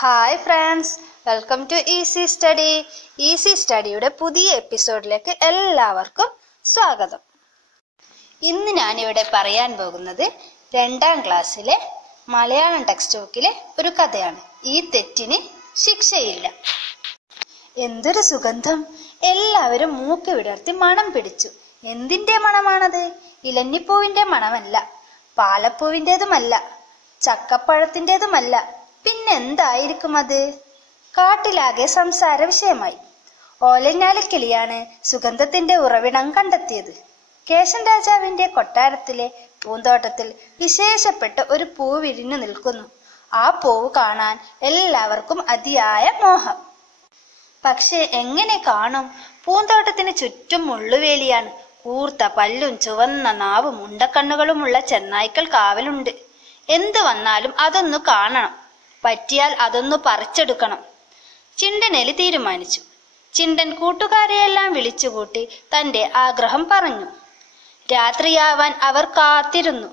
Hi friends, welcome to easy study. Easy സ്റ്റഡിയുടെ പുതിയ എപ്പിസോഡിലേക്ക് എല്ലാവർക്കും സ്വാഗതം. ഇന്ന് ഞാനിവിടെ പറയാൻ പോകുന്നത് 2ാം ക്ലാസ്സിലെ മലയാളം ടെക്സ്റ്റ് ബുക്കിലെ ഒരു കഥയാണ്. ഈ തെറ്റിന് ശിക്ഷയില്ല. എന്തൊരു സുഗന്ധം! എല്ലാവരും മൂക്ക് വിടർത്തി മണം പിടിച്ചു. എന്തിന്റെ മണമാണത്? ഇലഞ്ഞിപ്പൂവിന്റെ മണമല്ല, പാലപ്പൂവിൻ്റെതുമല്ല, ചക്കപ്പഴത്തിൻ്റെതുമല്ല. പിന്നെന്തായിരിക്കും അത്? കാട്ടിലാകെ സംസാര വിഷയമായി. ഓലഞ്ഞാലിക്കിളിയാണ് സുഗന്ധത്തിന്റെ ഉറവിടം കണ്ടെത്തിയത്. കേശൻ രാജാവിന്റെ കൊട്ടാരത്തിലെ പൂന്തോട്ടത്തിൽ വിശേഷപ്പെട്ട ഒരു പൂ വിരിഞ്ഞു നിൽക്കുന്നു. ആ പൂവ് കാണാൻ എല്ലാവർക്കും അതിയായ മോഹം. പക്ഷെ എങ്ങനെ കാണും? പൂന്തോട്ടത്തിന് ചുറ്റും മുള്ളുവേലിയാണ്. കൂർത്ത പല്ലും ചുവന്ന നാവും ഉണ്ടക്കണ്ണുകളുമുള്ള ചെന്നായ്ക്കൾ കാവലുണ്ട്. എന്തു വന്നാലും അതൊന്നു കാണണം, പറ്റിയാൽ അതൊന്നു പറിച്ചെടുക്കണം. ചിണ്ടനെലി തീരുമാനിച്ചു. ചിണ്ടൻ കൂട്ടുകാരെയെല്ലാം വിളിച്ചുകൂട്ടി തന്റെ ആഗ്രഹം പറഞ്ഞു. രാത്രിയാവാൻ അവർ കാത്തിരുന്നു.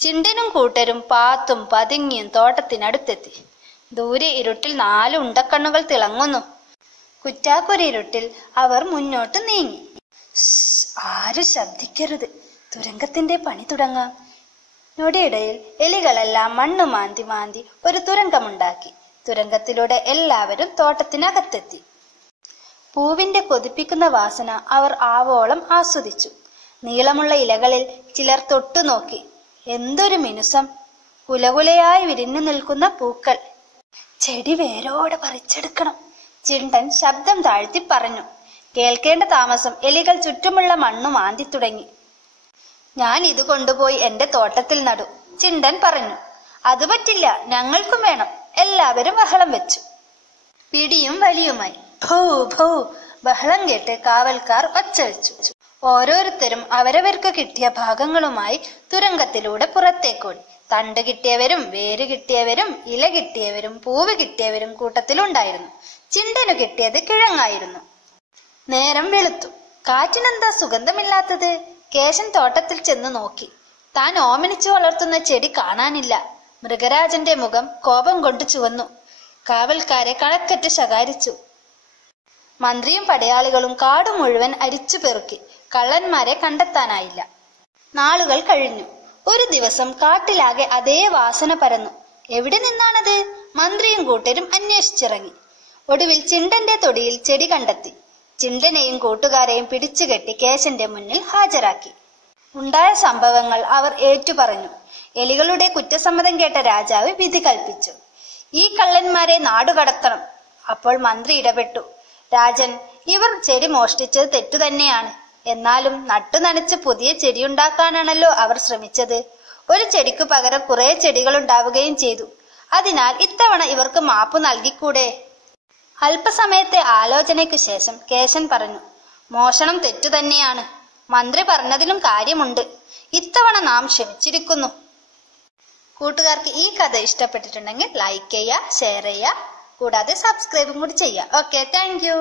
ചിണ്ടനും കൂട്ടരും പാത്തും പതുങ്ങിയും തോട്ടത്തിനടുത്തെത്തി. ദൂരെ ഇരുട്ടിൽ 4 ഉണ്ടക്കണ്ണുകൾ തിളങ്ങുന്നു. കുറ്റാക്കുരിരുട്ടിൽ അവർ മുന്നോട്ട് നീങ്ങി. ആരും ശബ്ദിക്കരുത്, തുരങ്കത്തിന്റെ പണി തുടങ്ങാം. നൊടിയിടയിൽ എലികളെല്ലാം മണ്ണു മാന്തി മാന്തി ഒരു തുരങ്കമുണ്ടാക്കി. തുരങ്കത്തിലൂടെ എല്ലാവരും തോട്ടത്തിനകത്തെത്തി. പൂവിന്റെ കൊതിപ്പിക്കുന്ന വാസന അവർ ആവോളം ആസ്വദിച്ചു. നീളമുള്ള ഇലകളിൽ ചിലർ തൊട്ടുനോക്കി. എന്തൊരു മിനുസം! കുലകുലയായി വിരിഞ്ഞു നിൽക്കുന്ന പൂക്കൾ. ചെടി വേരോടെ പറിച്ചെടുക്കണം, ചിണ്ടൻ ശബ്ദം താഴ്ത്തി പറഞ്ഞു. കേൾക്കേണ്ട താമസം എലികൾ ചുറ്റുമുള്ള മണ്ണു മാന്തി തുടങ്ങി. ഞാൻ ഇത് കൊണ്ടുപോയി എന്റെ തോട്ടത്തിൽ നടും, ചിണ്ടൻ പറഞ്ഞു. അത് പറ്റില്ല, ഞങ്ങൾക്കും വേണം. എല്ലാവരും ബഹളം വെച്ചു. പിടിയും വലിയുമായി. ഭൂ ഭൂ ബഹളം കേട്ട് കാവൽക്കാർ ഒച്ച വെച്ചു. ഓരോരുത്തരും അവരവർക്ക് കിട്ടിയ ഭാഗങ്ങളുമായി തുരങ്കത്തിലൂടെ പുറത്തേക്കോടി. തണ്ട് കിട്ടിയവരും വേര് കിട്ടിയവരും ഇല കിട്ടിയവരും പൂവ് കിട്ടിയവരും കൂട്ടത്തിലുണ്ടായിരുന്നു. ചിണ്ടനു കിട്ടിയത് കിഴങ്ങായിരുന്നു. നേരം വെളുത്തു. കാറ്റിനെന്താ സുഗന്ധമില്ലാത്തത്? കേശൻ തോട്ടത്തിൽ ചെന്ന് നോക്കി. താൻ ഓമനിച്ചു വളർത്തുന്ന ചെടി കാണാനില്ല. മൃഗരാജന്റെ മുഖം കോപം കൊണ്ട് ചുവന്നു. കാവൽക്കാരെ കണക്കറ്റ് ശകാരിച്ചു. മന്ത്രിയും പടയാളികളും കാട് മുഴുവൻ അരിച്ചു പെറുക്കി. കള്ളന്മാരെ കണ്ടെത്താനായില്ല. നാളുകൾ കഴിഞ്ഞു. ഒരു ദിവസം കാട്ടിലാകെ അതേ വാസന പരന്നു. എവിടെ നിന്നാണത്? മന്ത്രിയും കൂട്ടരും അന്വേഷിച്ചിറങ്ങി. ഒടുവിൽ ചിണ്ടന്റെ തൊടിയിൽ ചെടി കണ്ടെത്തി. ചിണ്ടനെയും കൂട്ടുകാരെയും പിടിച്ചുകെട്ടി കേശന്റെ മുന്നിൽ ഹാജരാക്കി. ഉണ്ടായ സംഭവങ്ങൾ അവർ ഏറ്റുപറഞ്ഞു. എലികളുടെ കുറ്റസമ്മതം കേട്ട രാജാവ് വിധി കൽപ്പിച്ചു. ഈ കള്ളന്മാരെ നാടുകടത്തണം. അപ്പോൾ മന്ത്രി ഇടപെട്ടു. രാജൻ, ഇവർ ചെടി മോഷ്ടിച്ചത് തെറ്റു തന്നെയാണ്. എന്നാലും നട്ടു നനച്ച് പുതിയ ചെടിയുണ്ടാക്കാനാണല്ലോ അവർ ശ്രമിച്ചത്. ഒരു ചെടിക്കു പകരം കുറെ ചെടികൾ ഉണ്ടാവുകയും ചെയ്തു. അതിനാൽ ഇത്തവണ ഇവർക്ക് മാപ്പ് നൽകിക്കൂടെ? അല്പസമയത്തെ ആലോചനയ്ക്കു ശേഷം കേശൻ പറഞ്ഞു. മോഷണം തെറ്റു തന്നെയാണ്. മന്ത്രി പറഞ്ഞതിലും കാര്യമുണ്ട്. ഇത്തവണ നാം ക്ഷമിച്ചിരിക്കുന്നു. കൂട്ടുകാർക്ക് ഈ കഥ ഇഷ്ടപ്പെട്ടിട്ടുണ്ടെങ്കിൽ ലൈക്ക് ചെയ്യുക, ഷെയർ ചെയ്യുക, കൂടാതെ സബ്സ്ക്രൈബും കൂടി ചെയ്യുക. Okay, thank you.